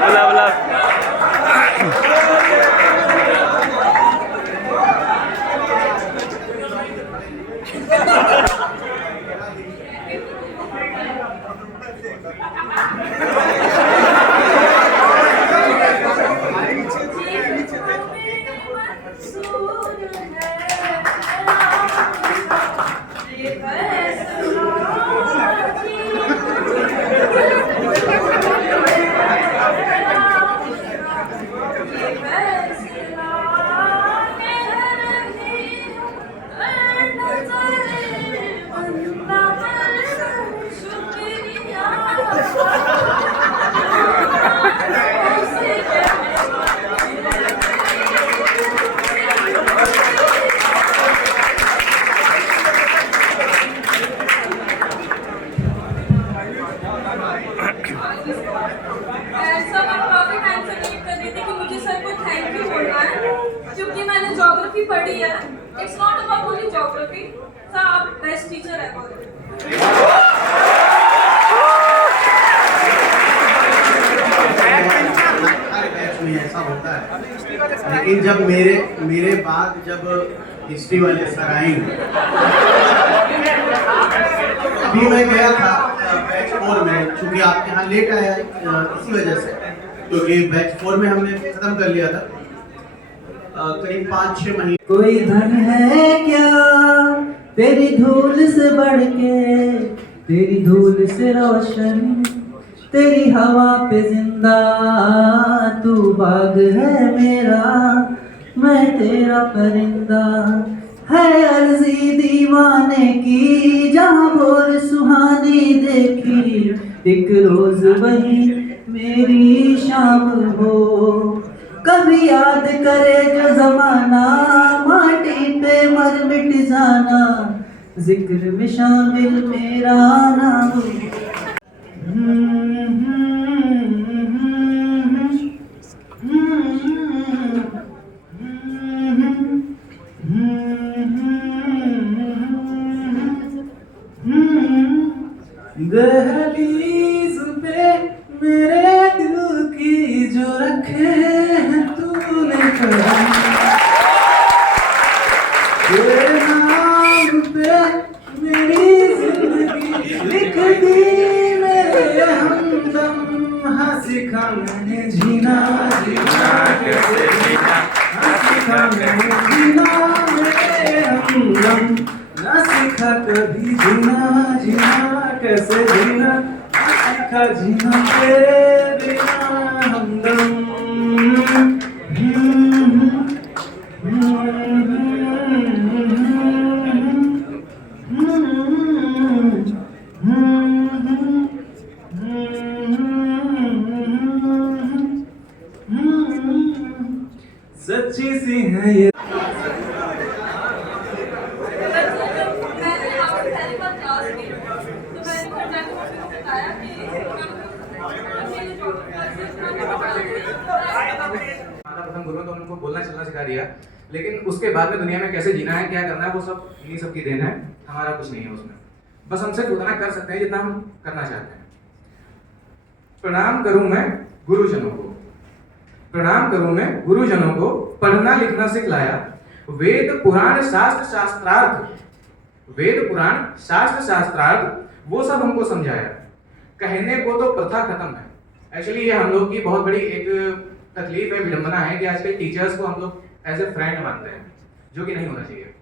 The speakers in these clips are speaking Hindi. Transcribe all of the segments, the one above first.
बोला बोला। क्योंकि मैंने ज्योग्राफी पढ़ी है। It's not about only geography. Sir आप बेस्ट टीचर है। ऐसा होता है, लेकिन जब मेरे बाद जब हिस्ट्री वाले सर आएंगे, अभी मैं गया था बैच 4 में, चूंकि आपके यहाँ लेट आया इसी वजह से, क्योंकि बैच 4 में हमने खत्म कर लिया था करीब 5-6 महीने। कोई धन है क्या तेरी धूल से बढ़ के, तेरी धूल से रोशन, तेरी हवा पे जिंदा, तू बाग है मेरा, मैं तेरा परिंदा। है अर्जी दीवाने की जहाँ भोर सुहानी देखी, एक रोज वही मेरी शाम हो। कभी याद करे जो जमाना, माटी पे मर मिट जाना, जिक्र में शामिल मेरा नाम। दहलीज पे मेरे दिल की जो रखे हैं तूने कदम, तेरे नाम पे मेरी जिंदगी लिख दी मेरे हमदम। हाँ सिखा मैंने जीना, जीना कैसे जीना, हाँ सिखा मैंने जीना मेरे हमदम। ना सीखा कभी जीना, जीना कैसे जीना, ना सीखा जीना तेरे बिना हमदम। सच्ची सी है ये। तो उनको बोलना चलना सिखा दिया, लेकिन उसके बाद में दुनिया में कैसे जीना है, क्या करना है, वो सब इन्हीं सब की देन है, हमारा कुछ नहीं है उसमें। बस हम सिर्फ उतना कर सकते हैं जितना हम करना चाहते हैं। प्रणाम करूं मैं गुरुजनों को, प्रणाम करूं मैं गुरुजनों को, पढ़ना लिखना सिखलाया, वेद पुराण शास्त्र शास्त्रार्थ, वेद पुराण शास्त्र शास्त्रार्थ वो सब हमको समझाया। कहने को तो प्रथा खत्म है। एक्चुअली ये हम लोग की बहुत बड़ी एक तकलीफ है, विडंबना है कि आजकल टीचर्स को हम लोग एज ए फ्रेंड मानते हैं, जो कि नहीं होना चाहिए।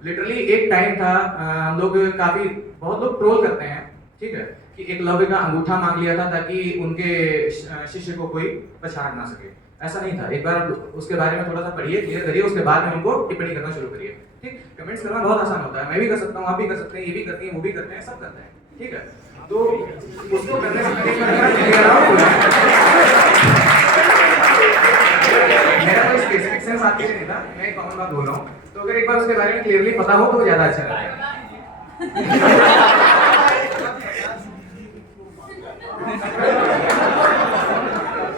लिटरली एक टाइम था, हम लोग काफी बहुत लोग ट्रोल करते हैं, ठीक है, कि एकलव्य का अंगूठा मांग लिया था ताकि उनके शिष्य को कोई पछाड़ ना सके। ऐसा नहीं था। एक बार उसके बारे में थोड़ा सा पढ़िए, क्लियर करिए, उसके बाद में उनको टिप्पणी करना शुरू करिए। ठीक, कमेंट्स करना बहुत आसान होता है, मैं भी कर सकता हूँ, आप भी कर सकते हैं, ये भी करती हैं, वो भी करते हैं, सब करते हैं, ठीक है। तो उसको करने से मेरा कोई स्पेसिफिक सेंस आपके लिए नहीं था, मैं एक कॉमन बात बोल रहा हूँ। तो अगर एक बार उसके बारे में क्लियरली पता हो तो ज्यादा अच्छा रहता है।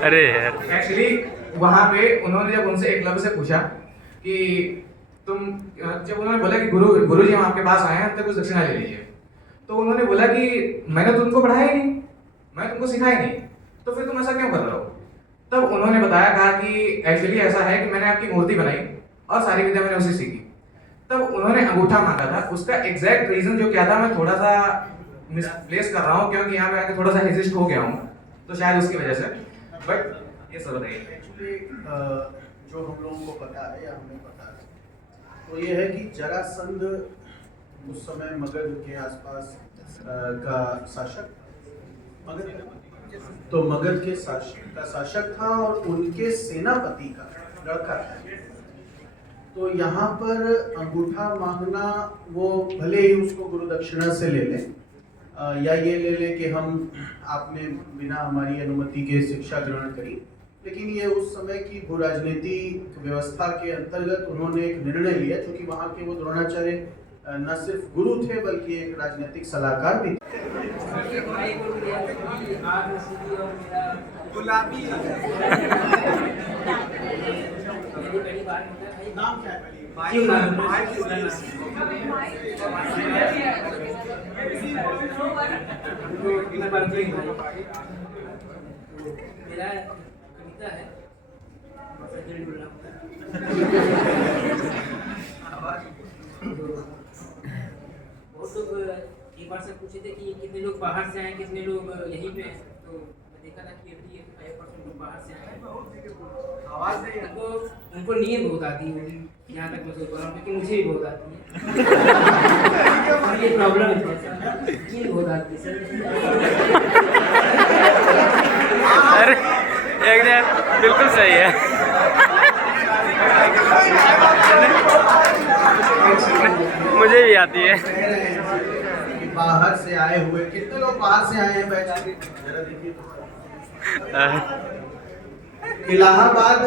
अरे यार, एक्चुअली वहां पे उन्होंने जब उनसे एकलव्य से पूछा कि जब उन्होंने बोला कि गुरु जी हम आपके पास आए हैं, अब तक कुछ दक्षिणा ले लीजिए, तो उन्होंने बोला कि मैंने तो तुमको पढ़ाया ही नहीं, मैंने तुमको सिखाया नहीं, तो फिर तुम ऐसा क्यों कर रहे हो? तब उन्होंने बताया, कहा कि एक्चुअली ऐसा है कि मैंने आपकी मूर्ति बनाई और सारी विद्या मैंने उसे सीखी। तब उन्होंने अंगूठा मांगा था, उसका एग्जैक्ट रीजन जो क्या था मैं थोड़ा सा मिसप्लेस कर रहा हूँ, क्योंकि यहाँ पे आके थोड़ा सा हेजिस्ट हो गया हूँ, तो शायद उसकी वजह से। बट ये सब बताइए। एक्चुअली जो हम लोगों को पता है या हमें पता है, तो ये है कि जरासंध उस समय मगध के आसपास का शासक, तो मगध के शासक था और उनके सेनापति का लड़का था। तो यहाँ पर अंगूठा मांगना, वो भले ही उसको गुरु दक्षिणा से ले लें या ये ले लें कि हम आपने बिना हमारी अनुमति के शिक्षा ग्रहण करी, लेकिन ये उस समय की भू राजनीतिक व्यवस्था के अंतर्गत उन्होंने एक निर्णय लिया, क्योंकि वहाँ के वो द्रोणाचार्य न सिर्फ गुरु थे बल्कि एक राजनीतिक सलाहकार भी थे। नाम क्या मेरा कविता है, बहुत लोग एक बार से पूछे थे कि कितने लोग बाहर से आए, कितने लोग यहीं पे हैं, तो मैं देखा था कि 85% लोग बाहर से आए हैं। तो उनको नींद बहुत आती है, यहाँ तक मैं सोच पा रहा हूँ, क्योंकि मुझे भी बहुत आती है। ये प्रॉब्लम है, नींद बहुत आती है सर। अरे एकदम बिल्कुल सही है। मुझे भी आती है। बाहर से आए हुए कितने लोग बाहर से आए हैं? बैठ जरा देखिए। इलाहाबाद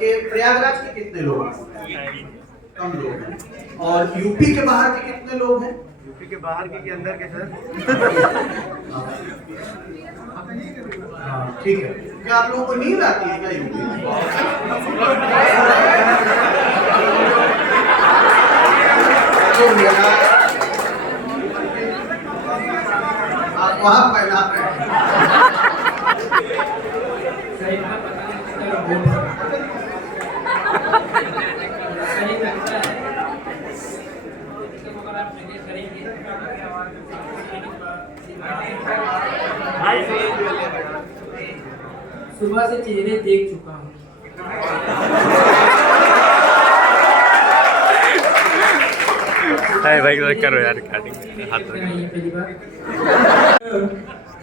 के प्रयागराज के कितने लोग हैं? कम लोग हैं। और यूपी के बाहर के कितने लोग हैं? यूपी के बाहर के अंदर के सर? हाँ ठीक है। क्या आप लोगों को नींद आती है क्या यूपी में? आप वहाँ फैला रहे हैं। सुबह से चेहरे देख चुका हूँ। हाय भाई करो यार रिकॉर्डिंग हाथ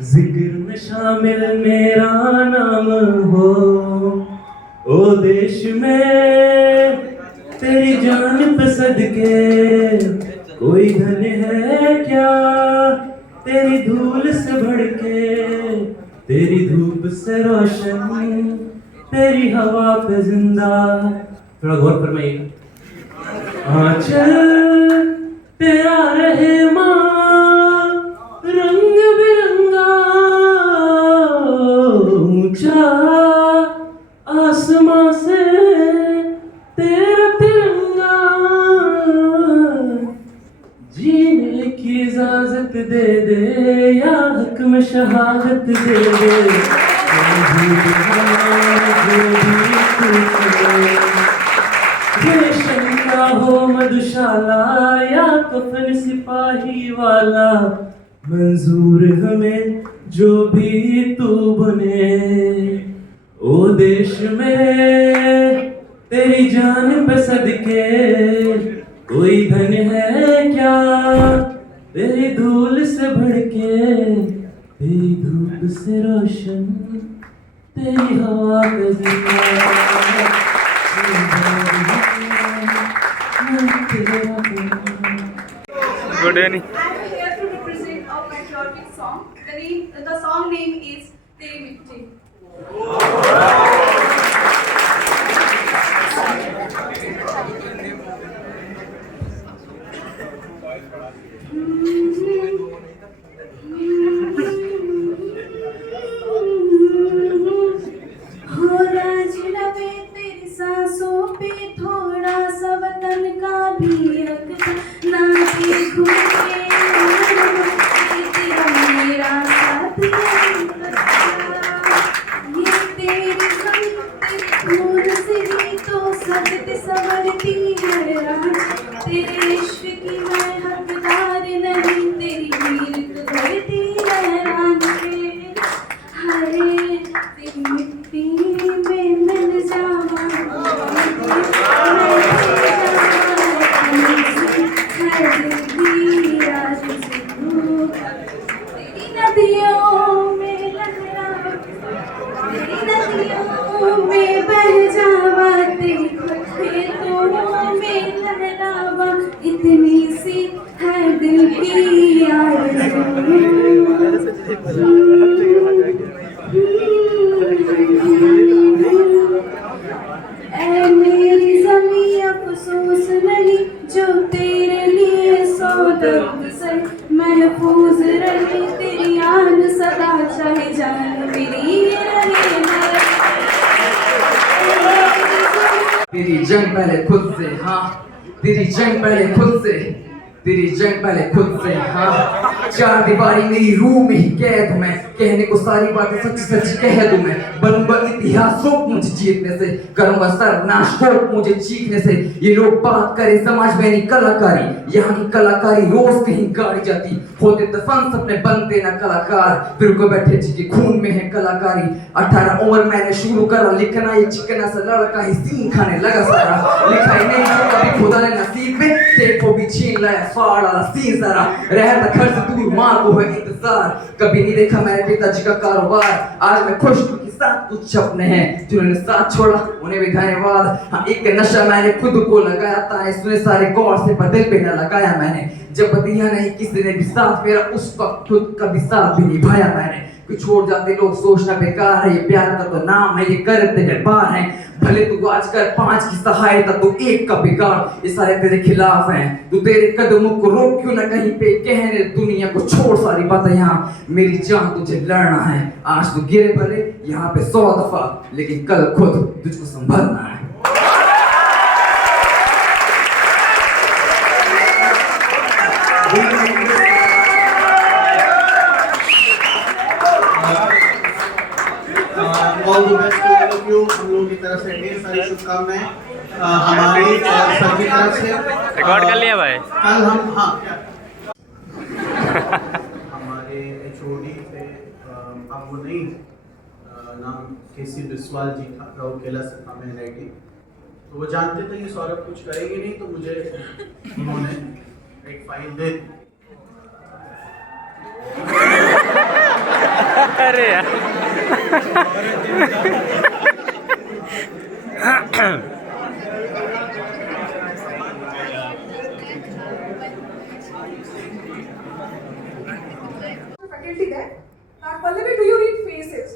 जिक्र में शामिल मेरा नाम हो, ओ देश में तेरी जान पे सदके कोई धन है क्या, तेरी धूल से भड़के, तेरी धूप से रोशन, तेरी हवा पे जिंदा। थोड़ा गौर फरमाइए। चल तेरा रहमान रंग बिरंगा, ऊंचा आसमां से तेरा तिरंगा, जीने की इजाजत दे दे या हक में शहादत दे दे, शंका हो मधुशाला या कफन सिपाही वाला, मंजूर हमें जो भी तू बने, ओ देश में तेरी जान पे सदके कोई धन है क्या, तेरी धूल से भड़के, तेरी धूप से रोशन, तेरी हवा पे जिंदा। Good evening. I'm here to represent a patriotic song. The song name is Teri Mitti. हो राज लबे तेरी सांसों पे थोड़ा सा वतन हैरान, तेरे इश्क की मैं हकदार नहीं, तेरी मीत धरती हैरान पे, हाय तेरी मिट्टी में मिल जावा, तेरी नदियों में लहरा, तेरी नदियों में बह जावा, तेरी खेतों में लहरावा, इतनी सी है दिल की ऐ मेरी ज़मीं अफसोस नहीं, जो तेरे लिए सौ दर्द से महफूज रहे, तेरी आन सदा चाहे जान मेरी रहे। तेरी जंग पहले खुद से, हाँ तेरी जंग पहले खुद से, तेरी जंग पहले खुद से, हाँ चार दीवारी मेरी रूह में ही कैद हूँ मैं, कहने को सारी बातें सच सच कह दूं मैं, बनूंगा इतिहासों मुझे जीतने से, करूंगा सर्वनाश को मुझे चीखने से, ये लोग बात करें समाज में नहीं कलाकारी, यहाँ की कलाकारी रोज कहीं गाड़ी जाती, होते दफन सपने बनते ना कलाकार, फिर को बैठे जिनके खून में है कलाकारी, 18 उम्र मैंने शुरू करा लिखना, ये चिकना सा लड़का ही सीन खाने लगा सारा, लिखा ही नहीं जो कभी खुदा ने नसीब में, टेप को भी छीन लाया फाड़ा सीन सारा, रहता घर से दूर माँ को है इंतजार, कभी नहीं देखा मैंने पिताजी का कारोबार, आज मैं खुश हूँ कि साथ कुछ अपने हैं जिन्होंने साथ छोड़ा उन्हें भी धन्यवाद, हाँ एक नशा मैंने खुद को लगाया था, सुने सारे गौर से बदल पे न लगाया मैंने, जब दिया नहीं किसी ने भी साथ मेरा, उस वक्त खुद का भी साथ भी निभाया मैंने, कुछ छोड़ जाते लोग सोचना बेकार है, ये प्यार का तो नाम है, ये करते व्यापार है, भले तू आज कर 5 की सहायता तो 1 का बिगाड़, ये सारे तेरे खिलाफ हैं, तू तेरे कदमों को रोक क्यों ना कहीं पे, कहने दुनिया को छोड़ सारी बातें यहाँ, मेरी जान तुझे लड़ना है, आज तू गिरे भले यहाँ पे 100 दफा, लेकिन कल खुद तुझको संभलना है। All the best to all of you, हम लोगों की तरफ से ढेर सारी शुभकामनाएं हमारी सर की तरफ से। रिकॉर्ड कर लिया भाई। कल हम हमारे HOD थे, अब वो नहीं, नाम KC बिस्वाल जी था, राउरकेला से था मैं NIT, तो वो जानते थे कि सौरभ कुछ करेंगे नहीं, तो मुझे उन्होंने एक फाइल दे दी। अरे यार faculty there that Pallavi, do you read faces?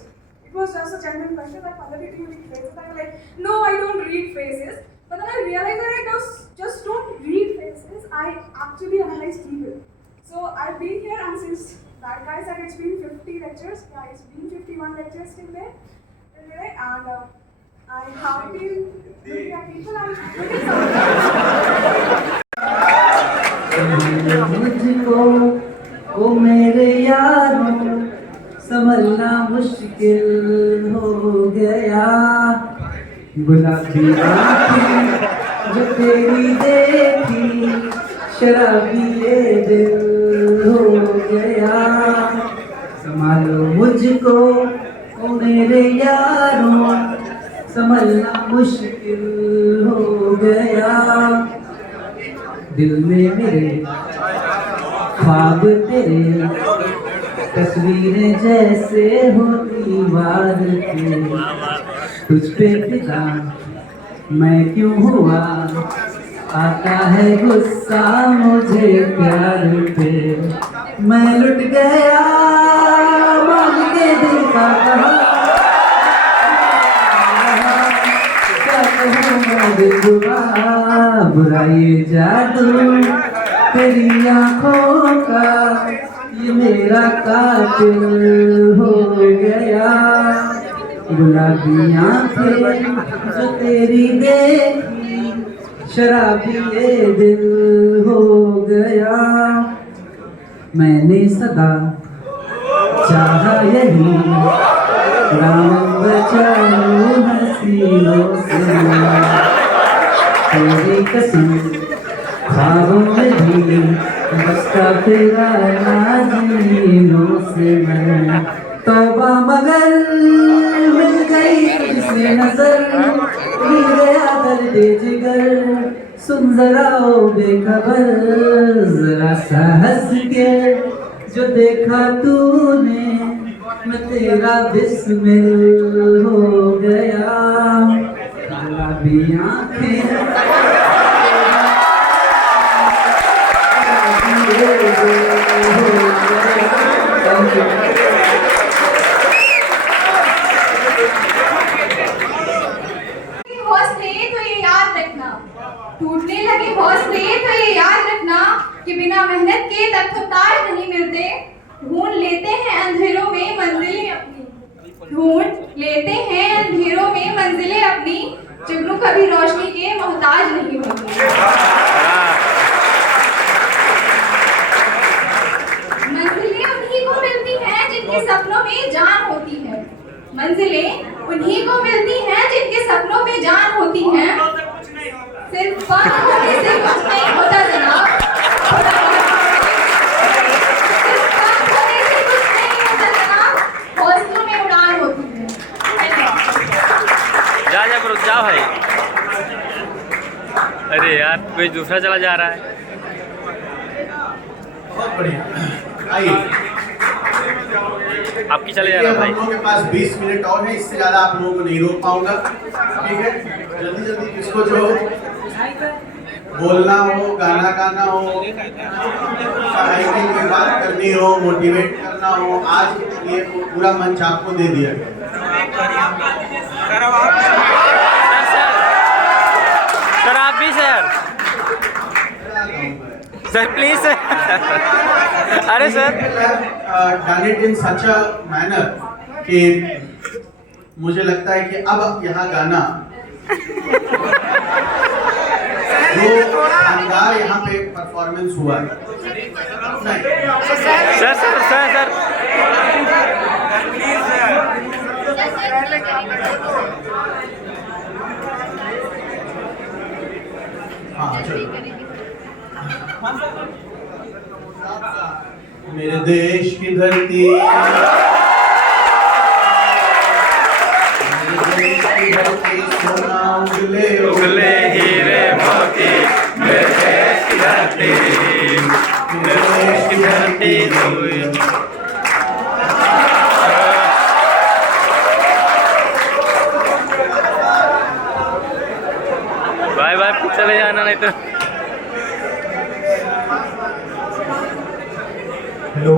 It was just a genuine question that Pallavi, do you read faces? I was like, no, I don't read faces. But then I realized that I just don't read faces. I actually analyze people. So I've been here, and since that guy said it's been 50 lectures, yeah, it's been 51 lectures till today, and I have been looking at people and looking मुझको ओ मेरे यारों संभलना मुश्किल हो गया, गुलाबी आँखें जो तेरी देखी शराबी ये दिल हो गया, संभालो मुझको ओ मेरे यारों संभलना मुश्किल हो गया, दिल में मेरे ख्वाब तेरे तस्वीरें जैसे हो दीवार के, तुझ पे फिदा मैं क्यों हुआ, आता है गुस्सा मुझे प्यार पे, मैं लुट गया मांग के दिल का कहा, क्या कहूँ मैं दिलरुबा, बुरा ये जादू तेरी आँखों का, ये मेरा कातिल हो गया, गुलाबी आँखें जो तेरी देखी शराबी ये दिल हो गया, मैंने सदा चाहा यही नाम बचाऊं हसीनों से, तेरी कसम ख्वाबों में भी बसता फिरा नाज़ीनों से मैं तौबा मगर मिल गई तुझसे नजर मिल गया दर्द जिगर सुन जरा ओ बेखबर जरा सा हंस के जो देखा तूने मैं तेरा बिस्मिल हो गया काला भी आँखें हौसले तो ये याद रखना, टूटने लगे हौसले तो ये याद रखना कि बिना मेहनत के तख्तार नहीं मिलते। ढूंढ लेते हैं अंधेरों में मंजिलें अपनी, ढूंढ लेते हैं अंधेरों में मंजिलें अपनी, जुगनू कभी रोशनी के मोहताज नहीं होती। मंजिलें उन्हीं को मिलती हैं जिनके सपनों में जान होती है, मंजिलें उन्हीं को मिलती हैं जिनके सपनों में जान होती हैं। सिर्फ पंख होने से कुछ नहीं होता जनाब, सिर्फ पंख होने से कुछ नहीं होता जनाब, हौसलों में उड़ान होती है। जा जा ब्रो, जा भाई। अरे यार कोई दूसरा चला जा रहा है। बहुत बढ़िया। आइए, आपकी चले जा रहा है भाई। हम लोगों के पास 20 मिनट और है, इससे ज्यादा आप लोगों को नहीं रोक पाऊंगा। ठीक है, जल्दी जल्दी किसको जो बोलना हो, गाना गाना हो, पढ़ाई की कोई बात करनी हो, मोटिवेट करना हो, आज ये पूरा मंच आपको दे दिया गया। सर आप भी सर प्लीज सर। अरे sir done it in such a manner कि मुझे लगता है कि अब यहाँ गाना जो शानदार यहाँ पे परफॉर्मेंस हुआ है। सर सर सर सर हाँ चलो। मेरे देश की धरती, मेरे देश की धरती, सोना उगले उगले हीरे मोती, मेरे देश की धरती, मेरे देश की धरती बाय बाय, चले जाना नहीं तो। Hello,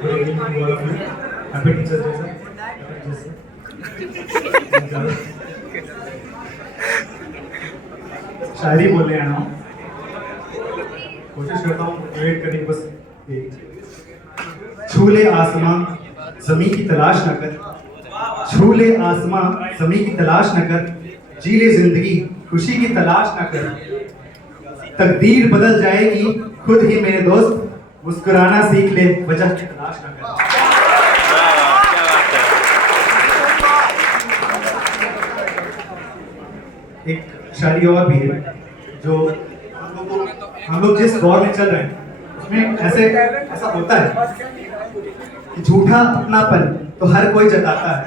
good evening to all of you. Happy teachers day sir. शायरी बोलने आया हूँ, कोशिश करता हूँ मोटिवेट करने की। बस एक छू ले आसमां ज़मीं की तलाश न कर, छू ले आसमां ज़मीं की तलाश न कर, जी ले जिंदगी खुशी की तलाश न कर, तकदीर बदल जाएगी खुद ही मेरे दोस्त, मुस्कुराना सीख ले वजह की तलाश न कर। एक शायरी और भी है जो हम लोग जिस दौर में चल रहे हैं उसमें ऐसा होता है कि झूठा अपनापन तो हर कोई जताता है,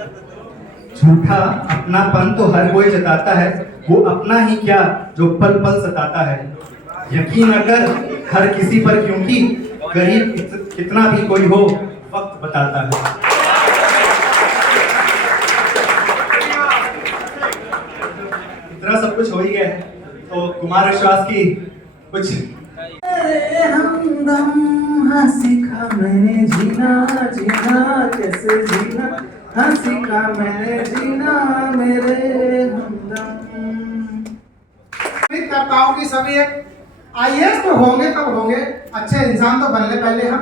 झूठा अपनापन तो हर कोई जताता है, वो अपना ही क्या जो पल पल सताता है। यकीन न कर हर किसी पर क्योंकि गरीब कितना भी कोई हो वक्त बताता है। इतना सब कुछ हो ही गया है तो कुमार विश्वास की कुछ हमदम हाँ सीखा मैंने जीना, जीना कैसे जीना, हाँ सीखा मैंने जीना मेरे हमदम। उम्मीद करता हूँ कि सभी एक IAS तो होंगे तब होंगे, अच्छे इंसान तो बनने पहले हम।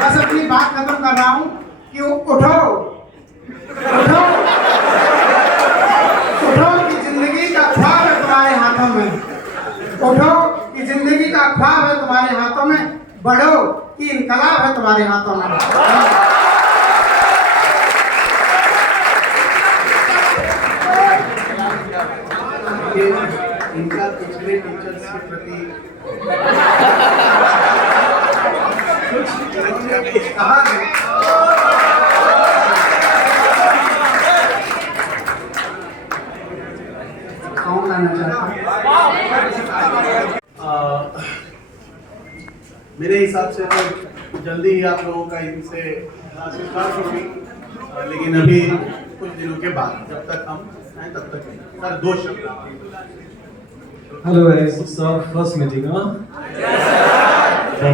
बस अपनी बात खत्म कर रहा हूँ कि उठो उठो उठो कि जिंदगी का ख्वाब है तुम्हारे हाथों में, उठो कि जिंदगी का ख्वाब है तुम्हारे हाथों में, बढ़ो कि इनकलाब है तुम्हारे हाथों में। इनका पिछले टीचर्स के प्रति कुछ कहा है? कौन आना चाहता है? मेरे हिसाब से तो जल्दी ही आप लोगों का इनसे क्लासेस स्टार्ट होगी, लेकिन अभी कुछ दिनों के बाद, जब तक हम आए तब तक नहीं। सर 2 शब्द। Hello guys, it's our first meeting, huh?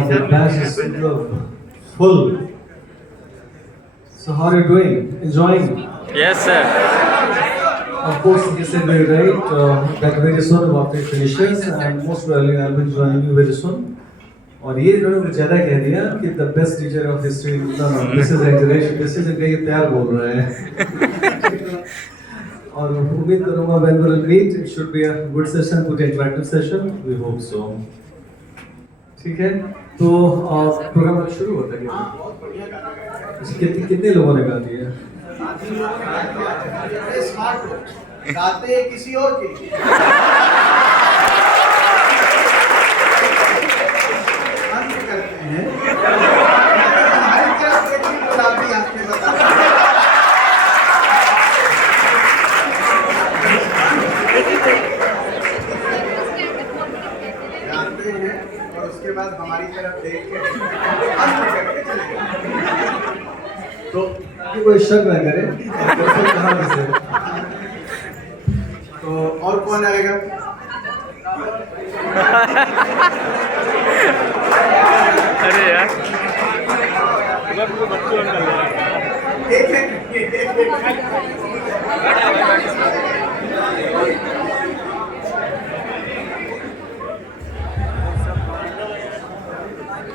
The batch is full. So how are you doing? Enjoying? Yes, sir. Of course, you said very right. That very soon after it finishes, and most probably I'll be joining you very soon. और ये इन्होंने मुझे ज़्यादा कह दिया कि the best teacher of history. No, this is exaggeration. This is इनका ये प्यार बोल रहा है. और उम्मीद करूँगा when we will meet, it should be a good session, good interactive session. We hope so. ठीक है, तो प्रोग्राम अब शुरू होता है क्या? कितने लोगों ने गा दिया? गाते किसी और के लिए। अंत करते हैं। हमारी तरफ से भी गुलाबी आपने बताया। गाते हैं और उसके बाद हमारी तरफ देख के अंत करके चले। तो कोई शक ना करे कहाँ से। तो और कौन आएगा? अरे यार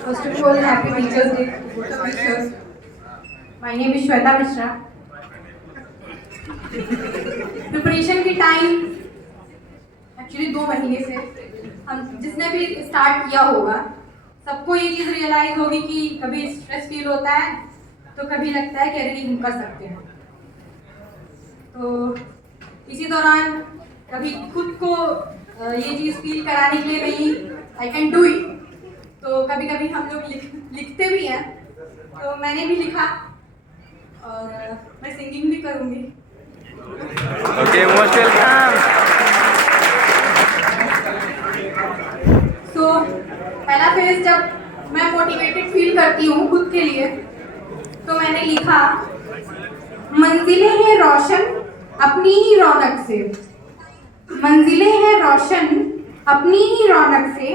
First of all, happy Teachers Day to both of you sirs. My name is Shweta Mishra. Preparation की टाइम एक्चुअली 2 महीने से हम जिसने भी स्टार्ट किया होगा सबको ये चीज़ रियलाइज होगी कि कभी स्ट्रेस फील होता है तो कभी लगता है कि अरे नहीं हम कर सकते हैं। तो इसी दौरान कभी खुद को ये चीज़ फील कराने के लिए नहीं आई कैन डू इट, तो कभी कभी हम लोग लिखते भी हैं। तो मैंने भी लिखा और मैं सिंगिंग भी करूँगी। Okay, most welcome. तो पहला फेज जब मैं मोटिवेटेड फील करती हूँ खुद के लिए तो मैंने लिखा, मंजिलें हैं रोशन अपनी ही रौनक से, मंजिलें हैं रोशन अपनी ही रौनक से,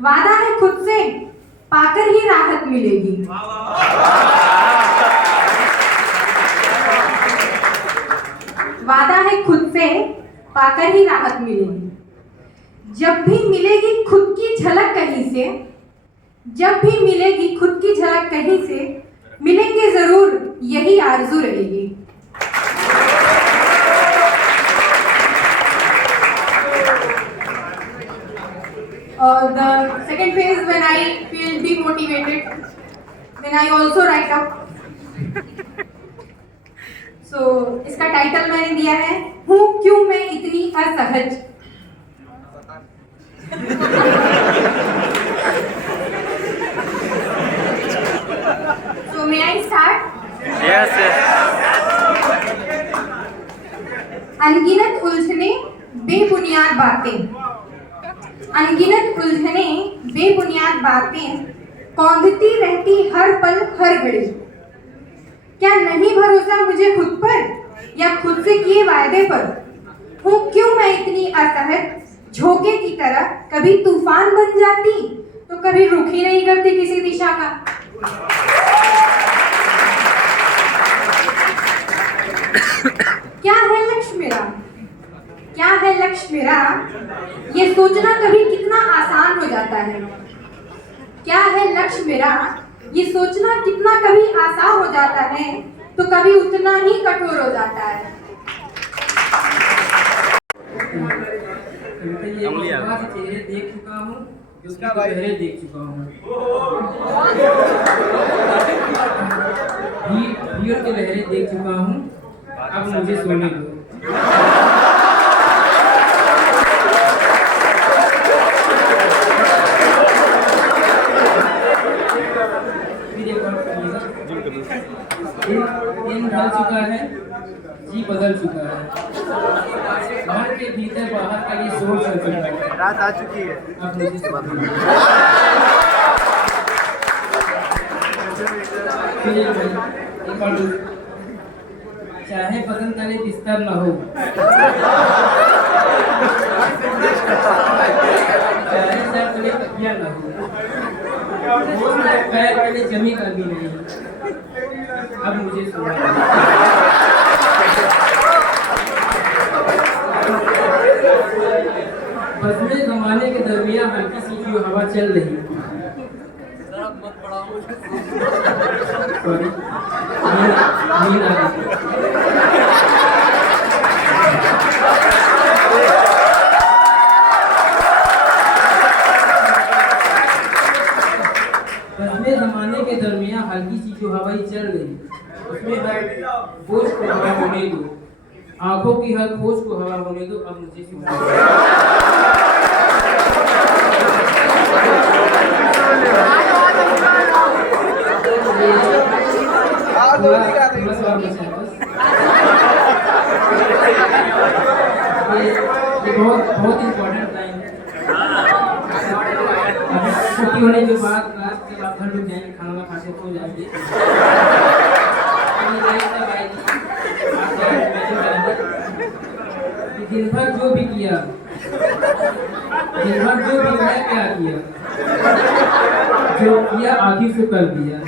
वादा है खुद से पाकर ही राहत मिलेगी। वादा है खुद से पाकर ही राहत मिलेगी। जब भी मिलेगी खुद की झलक कहीं से, जब भी मिलेगी खुद की झलक कहीं से, मिलेंगे जरूर यही आरज़ू रहेगी। The second phase when I feel demotivated, then I also write up. So इसका टाइटल मैंने दिया है, हूँ क्यों मैं इतनी असहज। So may I start? Yes, yes. अनगिनत उलझने बेबुनियाद बातें, अनगिनत उलझने बेबुनियाद बातें कौंधती रहती हर पल हर घड़ी। क्या नहीं भरोसा मुझे खुद पर या खुद से किए वायदे पर, हूँ क्यों मैं इतनी असहज। झोंके की तरह कभी तूफान बन जाती तो कभी रुख ही नहीं करती किसी दिशा का। क्या है लक्ष्य मेरा, क्या है लक्ष्य मेरा, ये सोचना कभी कितना आसान हो जाता है। क्या है लक्ष्य मेरा, ये सोचना कितना कभी आसान हो जाता है तो कभी उतना ही कठोर हो जाता है। चेहरे देख चुका हूँ, चेहरे देख चुका हूँ, भीड़ के लहरें देख चुका हूँ, अब मुझे सोने दो। घर के भीतर बाहर का ये शोर सर्किट है। रात आ चुकी है। अब मुझे चाहे बदन तले बिस्तर न हो, चाहे सर तले तकिया न हो, पैर तले जमी कभी नहीं। अब मुझे सुना बदले जमाने के दरमियान हल्की सी जो हवा चल रही, सॉरी नींद आ गई। बदले जमाने के दरमियान हल्की सी जो हवा चल रही, उसमें हर खोज को हवा होने दो, आंखों की हर खोज को हवा होने दो। अब मुझे सुना बहुत इम्पोर्टेंट लाइन है। छुट्टी होने के बाद क्लास जब आप घर में जाएंगे, खाना खा के सो जाएंगे, दिन भर जो भी किया, दिन भर जो भी मैं क्या किया, जो किया आखिर से कर दिया।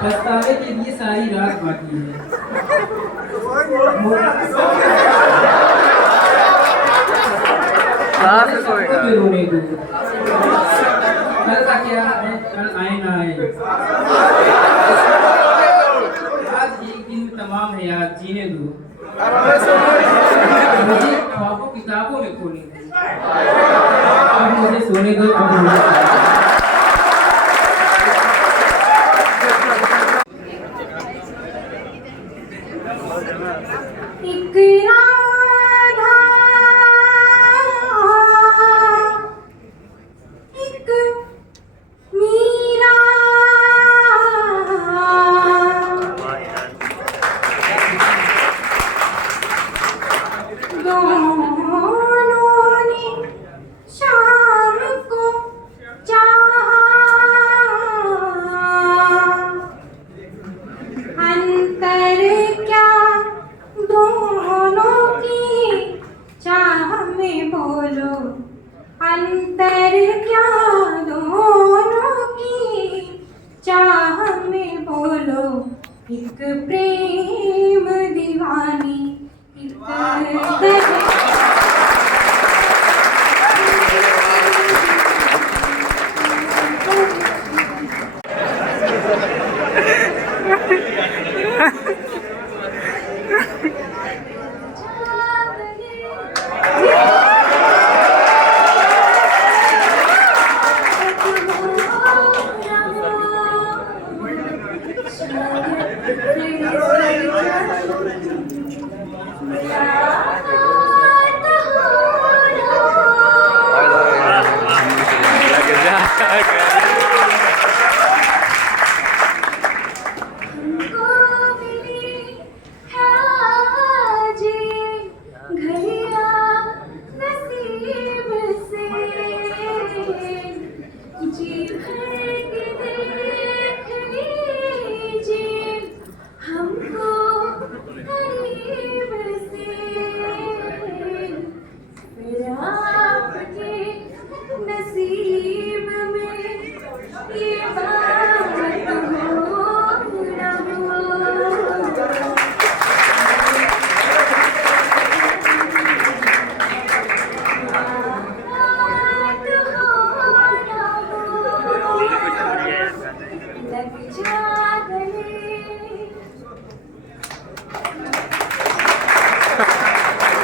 पछतावे के लिए सारी रात बाकी है। रोने दो, कल का क्या है, कल आए ना आए, आज एक दिन तमाम है यार, जीने दो। मुझे ख्वाबों किताबों में खोने दो, अब मुझे सोने दो। अब एक राधा एक मीरा, दोनों ने शाम को चाहा, अंतर क्या दोनों की चाह में बोलो, अंतर क्या दोनों की चाह में बोलो। एक प्रेम दीवानी, एक नसीब में ये बात हो ना हो।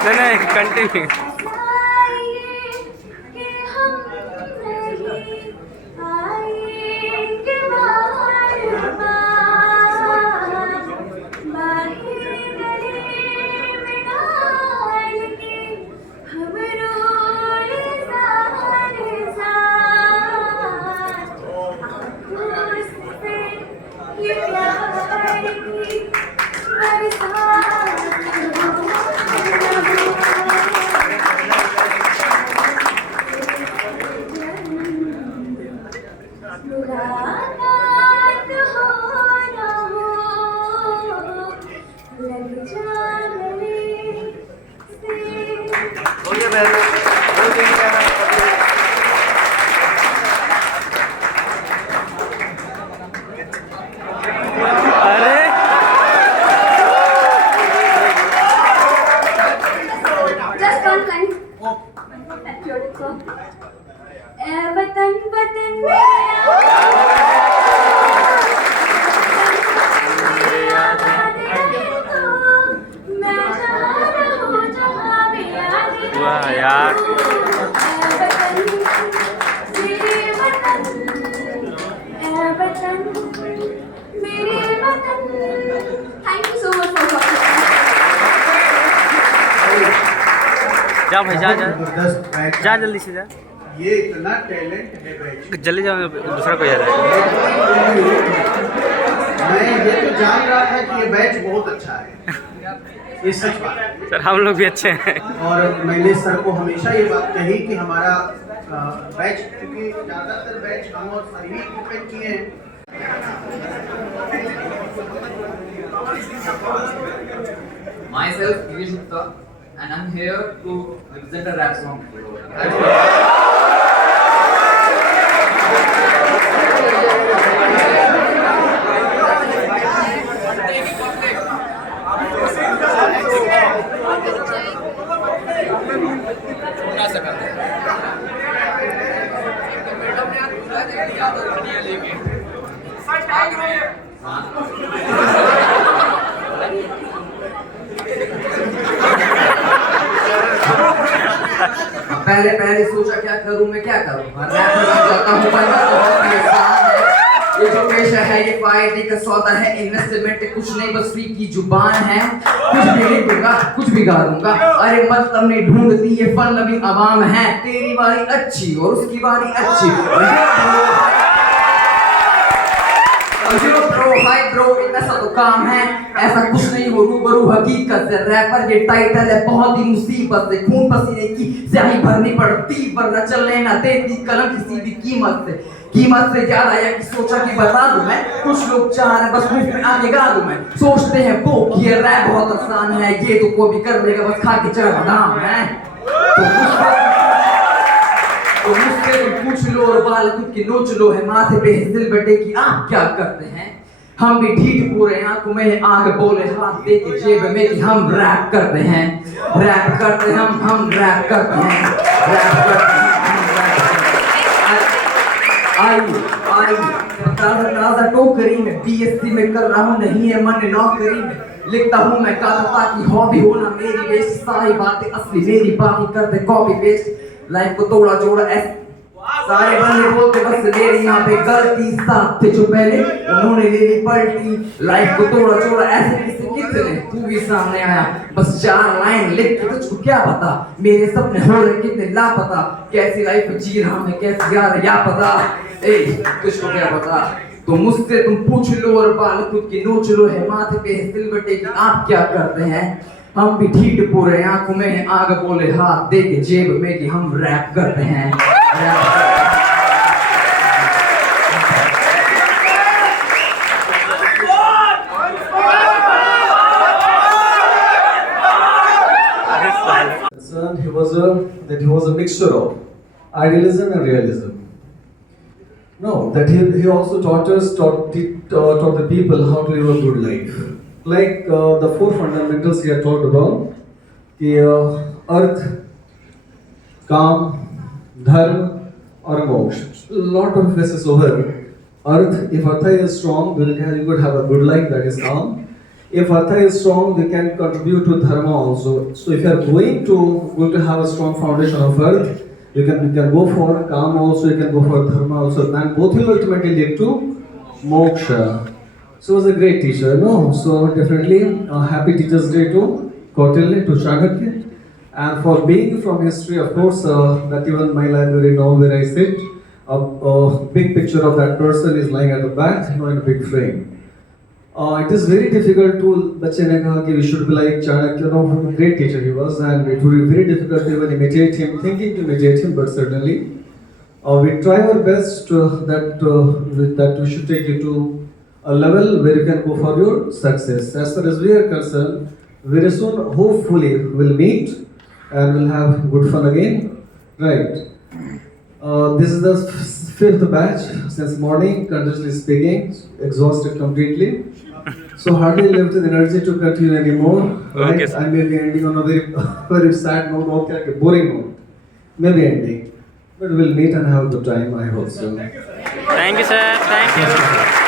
नहीं कंटिन्यू। ये प्यार की बरसात मुलाकात हो ना हो, लग जा गले से। Just one line. Patriotic song. ए वतन वतन मैं जहाँ रहूँ जहाँ भी आज़ादी हो। वाह यार। मेरे वतन, ए वतन, मेरे वतन। Thank you so much for watching. जा भाई जा जा जबरदस्त बैच जा जल्दी से जा ये इतना टैलेंट है बैच जल्दी जाओ दूसरा कोई आ रहा है मैं ये तो जान रहा था कि ये बैच बहुत अच्छा है, ये सच बात है। सर हम लोग भी अच्छे हैं और मैंने सर को हमेशा ये बात कही कि हमारा बैच, क्योंकि ज़्यादातर बैच हम और सर ही डिपेंड किए हैं। Myself, Girish Gupta, and I'm here to represent a rap song. पहले सोचा क्या करूं मैं क्या करूं, रैप में जाता हूं बनना तो बहुत ही आसान है। ये जो पेशा है ये फायदे का सौदा है, इन्वेस्टमेंट कुछ नहीं बस फ्री की जुबान है। कुछ भी लिख दूंगा कुछ भी गा दूंगा, अरे मतलब नहीं ढूंढती ये फन लविंग आवाम है। तेरी बारी अच्छी और उसकी बारी अच्छी, हाय ब्रो इतना सा तो काम है, ऐसा कुछ नहीं हो रूबरू हकीकत से। रैपर ये टाइटल है बहुत ही मुसीबत से, खून पसीने की स्याही भरनी पड़ती वरना चलने ना देती कलम किसी भी कीमत से ज्यादा या कि सोचा कि बता दूं मैं। कुछ लोग चाह रहे बस मुझ में आगे गा दूं मैं, सोचते हैं वो कि ये रैप बहुत आसान है, ये तो कोई भी कर लेगा बस खा के चढ़ बादाम है। तो मुझसे पूछ लो और बाल खुद के नोच लो, है माथे पे दिल बटे की आप क्या करते हैं। हम भी ढीठ पूरे आंखों में आग बोले हाथ दे के जेब में कि हम रैप करते हैं, रैप करते हम रैप करते हैं, रैप करते हैं। आई ताजा टोकरी में बीएससी में कर रहा हूँ नहीं है मन नौकरी में, लिखता हूँ मैं गाता ताकि हॉबी होना मेरी बेस्ट, सारी बातें असली मेरी बाकी करते कॉपी पेस्ट। लाइफ को तोड़ा जोड़ा ऐसे सारे बंदे बोलते बस मेरी यहाँ पे गलती, साथ थे जो पहले उन्होंने ले ली पलटी। लाइफ को तोड़ा जोड़ा ऐसे किसी कितने तू भी सामने आया, बस 4 लाइन लिख के तुझको क्या पता मेरे सपने हो रहे कितने लापता, कैसी लाइफ जी रहा मैं कैसी यार या पता ए तुझको क्या पता। तो मुझसे तुम पूछ लो और बाल खुद की नोच लो, है माथे पे सिलवटे की आप क्या करते हैं। हम भी ढीठ पूरे आंखों में आग बोले हाथ दे के जेब में कि हम रैप करते हैं, Son, he was a mixture of idealism and realism. No, that he also taught the people how to live a good life. Like the 4 fundamentals he had talked about, earth, काम, धर्म और मोक्ष. A lot of emphasis over earth. If Artha is strong, you could have a good life, that is calm. If Artha is strong, they can contribute to dharma also. So if you are going to have a strong foundation of earth, you can go for calm also, you can go for dharma also. Then both will ultimately lead to moksha. So he was a great teacher, no? So definitely a happy Teachers' Day to Kautilya, to Chanakya. And for being from history, of course, that even my library now where I sit, a big picture of that person is lying at the back, in a big frame. It is very difficult to बच्चे ने कहा कि we should be like Chanakya. No, great teacher he was, and it would be very difficult to even imitate him, thinking to imitate him, but certainly we try our best that we should take you to a level where you can go for your success. As far as we are concerned, very soon, hopefully, we'll meet and we'll have good fun again. Right. This is the fifth batch since morning, continuously speaking, exhausted completely. So hardly left with energy to continue anymore. Right? Okay, sir. I may be ending on a very sad note or boring note. Maybe ending. But we'll meet and have a good time, I hope so. Thank you, sir. Thank you.